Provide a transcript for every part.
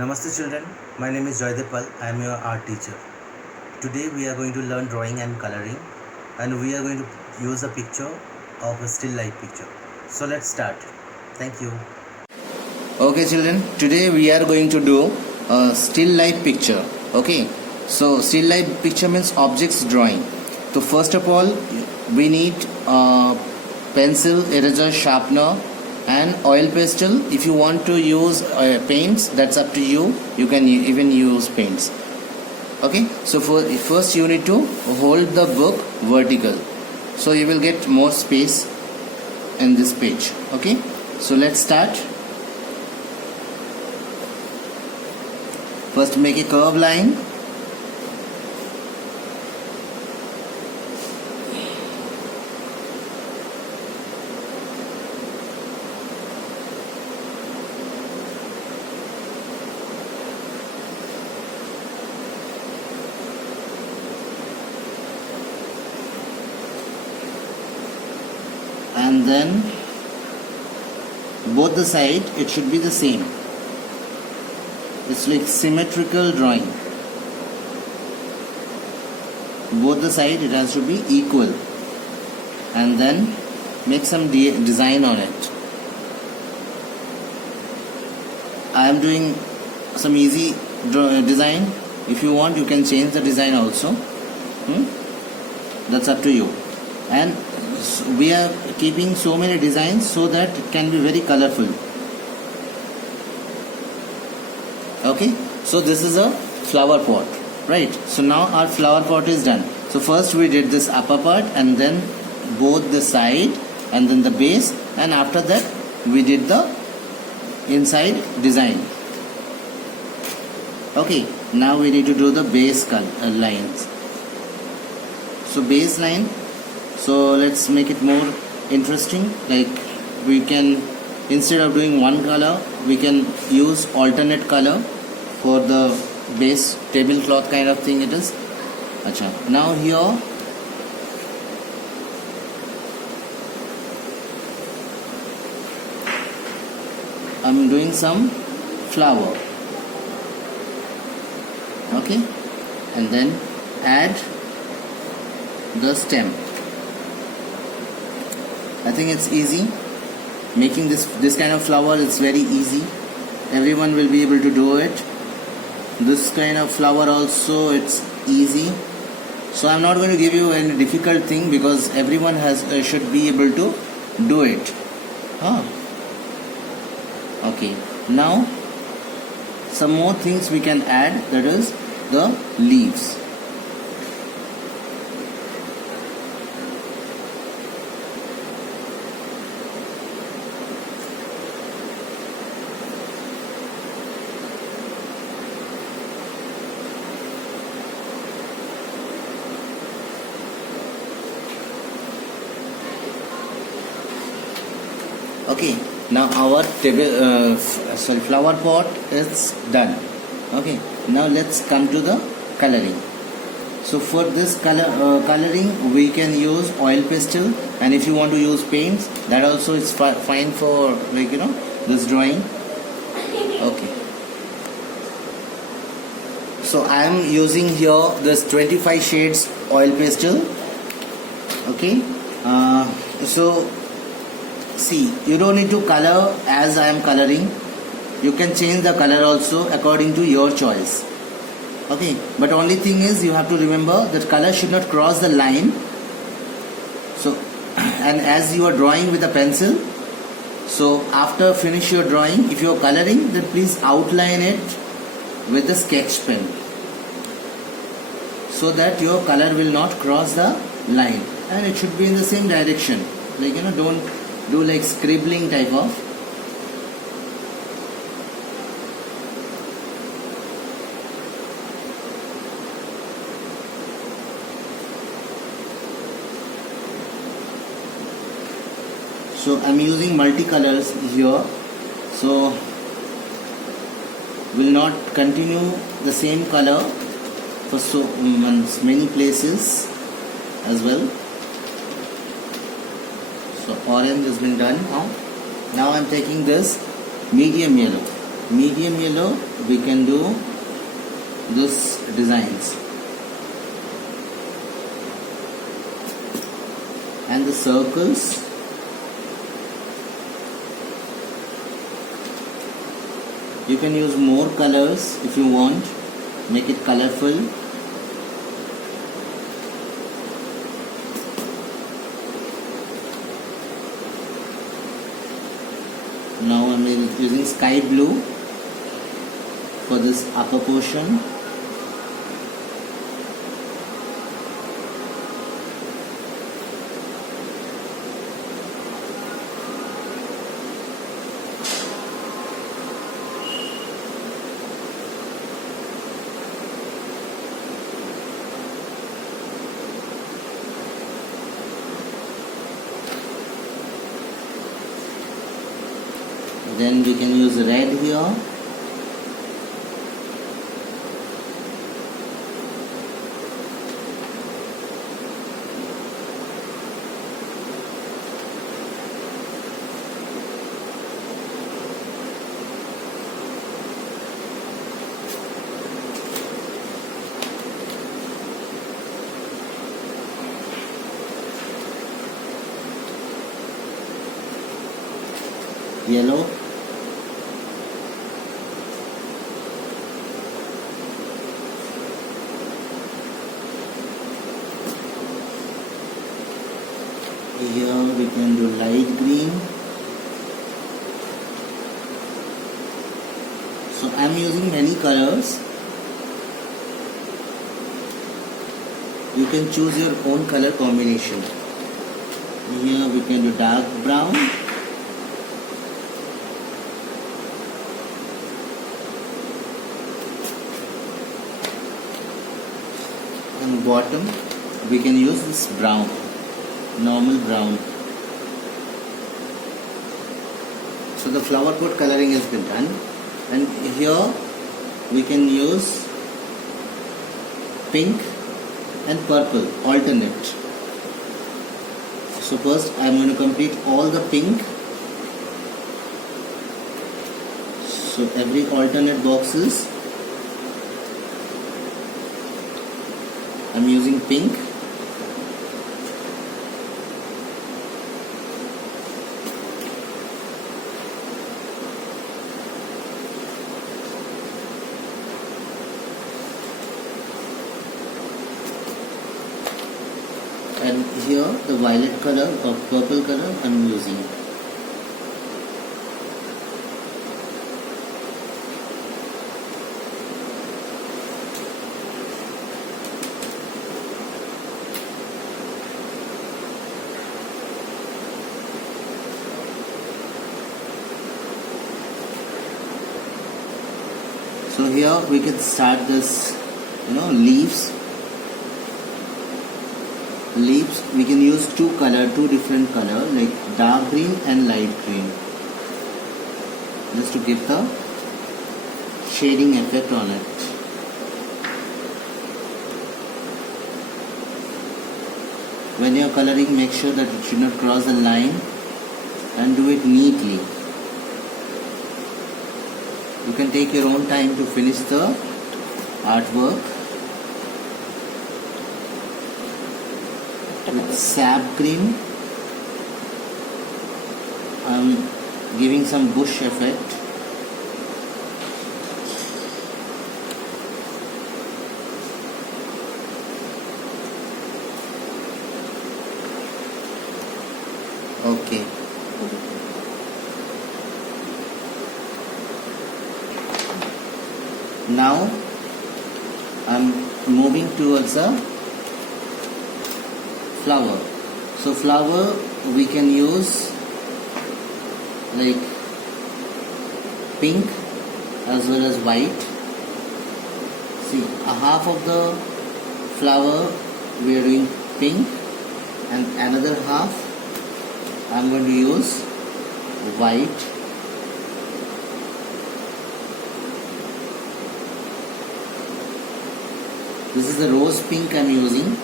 Namaste children, my name is Joydepal. I am your art teacher. Today we are going to learn drawing and coloring, and we are going to use a picture of a still life picture. So let's start. Thank you. Okay children, today we are going to do a still life picture. Okay, so still life picture means objects drawing. So first of all we need pencil, eraser, sharpener and oil pastel. If you want to use paints, that's up to you. You can even use paints. Okay, so first you need to hold the book vertical, so you will get more space in this page. Okay, so let's start. First make a curved line. And then both the side it should be the same. It's like symmetrical drawing. Both the side it has to be equal, and then make some design on it. I am doing some easy design. If you want, you can change the design also. That's up to you. And we are keeping so many designs so that it can be very colorful. Okay, so this is a flower pot, right? So now our flower pot is done. So first we did this upper part, and then both the side, and then the base, and after that we did the inside design. Okay, now we need to do the base lines. So base line, so let's make it more interesting. Like we can, instead of doing one color, we can use alternate color for the base, tablecloth kind of thing it is. Acha. Now here I'm doing some flower. Okay, and then add the stem. I think it's easy. Making this kind of flower is very easy. Everyone will be able to do it. This kind of flower also, it's easy. So I'm not going to give you any difficult thing, because everyone should be able to do it. Okay, now some more things we can add, that is the leaves. Okay, now our flower pot is done. Okay, now let's come to the coloring. So for this coloring we can use oil pastel, and if you want to use paints, that also is fine for, like, this drawing. Okay, so I am using here this 25 shades oil pastel. Okay, so see, you don't need to color as I am coloring. You can change the color also according to your choice. Okay, but only thing is, you have to remember that color should not cross the line. So, and as you are drawing with a pencil, so after finish your drawing, if you are coloring, then please outline it with the sketch pen, so that your color will not cross the line, and it should be in the same direction. Like, don't do like scribbling type of. So I'm using multicolors here, so will not continue the same color for so many places as well. So orange has been done now. Now I'm taking this medium yellow. medium yellow we can do this designs, and the circles you can use more colors if you want, make it colorful. Now I am using sky blue for this upper portion. Then we can use red here. Yellow. Here we can do light green. So I am using many colors. You can choose your own color combination. Here we can do dark brown. On bottom we can use this brown, normal brown. So the flower pot coloring has been done, and here we can use pink and purple alternate. So first I am going to complete all the pink. So every alternate boxes I am using pink. And here the violet color or purple color I am using. So here we can start this, leaves. Leaves we can use two different color, like dark green and light green, just to give the shading effect on it. When you are coloring, make sure that it should not cross the line and do it neatly. You can take your own time to finish the artwork. With sap green, I am giving some bush effect. Okay. Now I am moving towards a flower. So flower we can use like pink as well as white. See, a half of the flower we are doing pink, and another half I am going to use white. This is the rose pink I am using.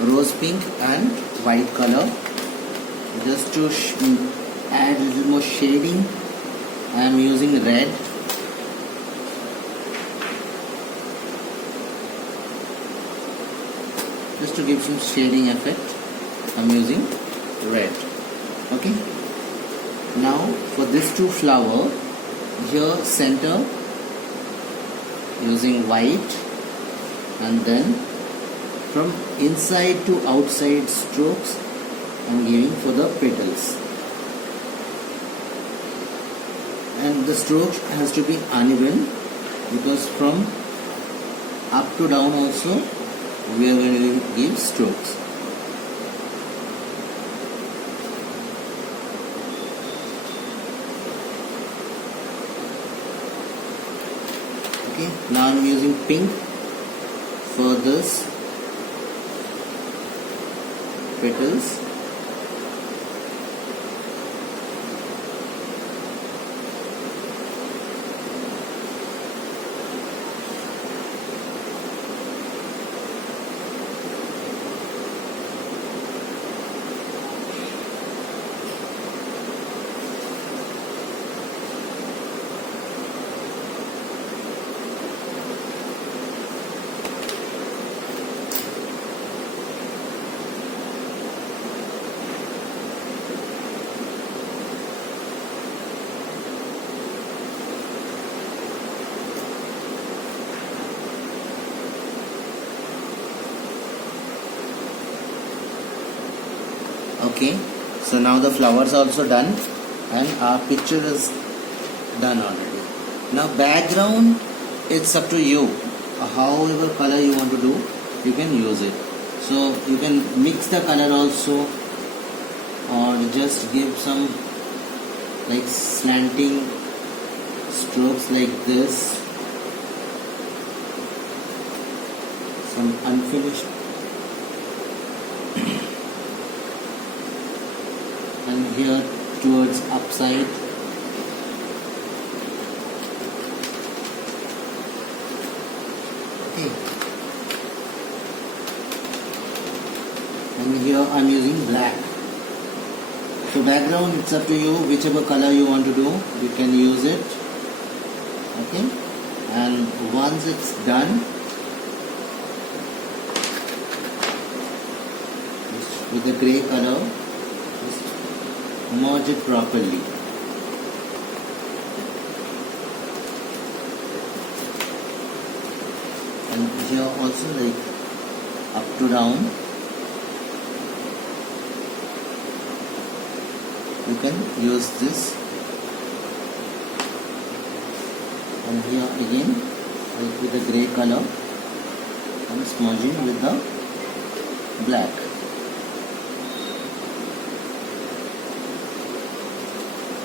Rose pink and white color, just to add a little more shading. I am using red. Just to give some shading effect, I'm using red. Okay. Now for this two flower, here center using white, and then from inside to outside strokes I'm giving for the petals. And the stroke has to be uneven, because from up to down also we are going to give strokes. Okay, now I am using pink for this petals. Okay, so now the flowers are also done and our picture is done already. Now background, it's up to you. However color you want to do, you can use it. So you can mix the color also, or just give some like slanting strokes like this, some unfinished, and here towards upside. Okay, and here I am using black. So background, it's up to you, whichever color you want to do, you can use it. Okay, and once it's done, with the grey color, just merge it properly. And here also, like up to down, you can use this. And here again, like with the grey color, and smudging with the black.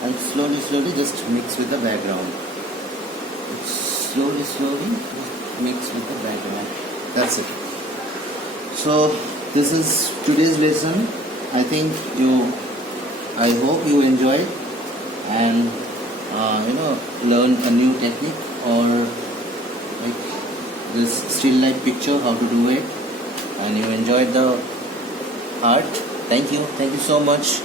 And slowly just mix with the background. Slowly mix with the background. That's it. So this is today's lesson. I hope you enjoyed and learn a new technique, or like this still life picture, how to do it, and you enjoyed the art. Thank you so much.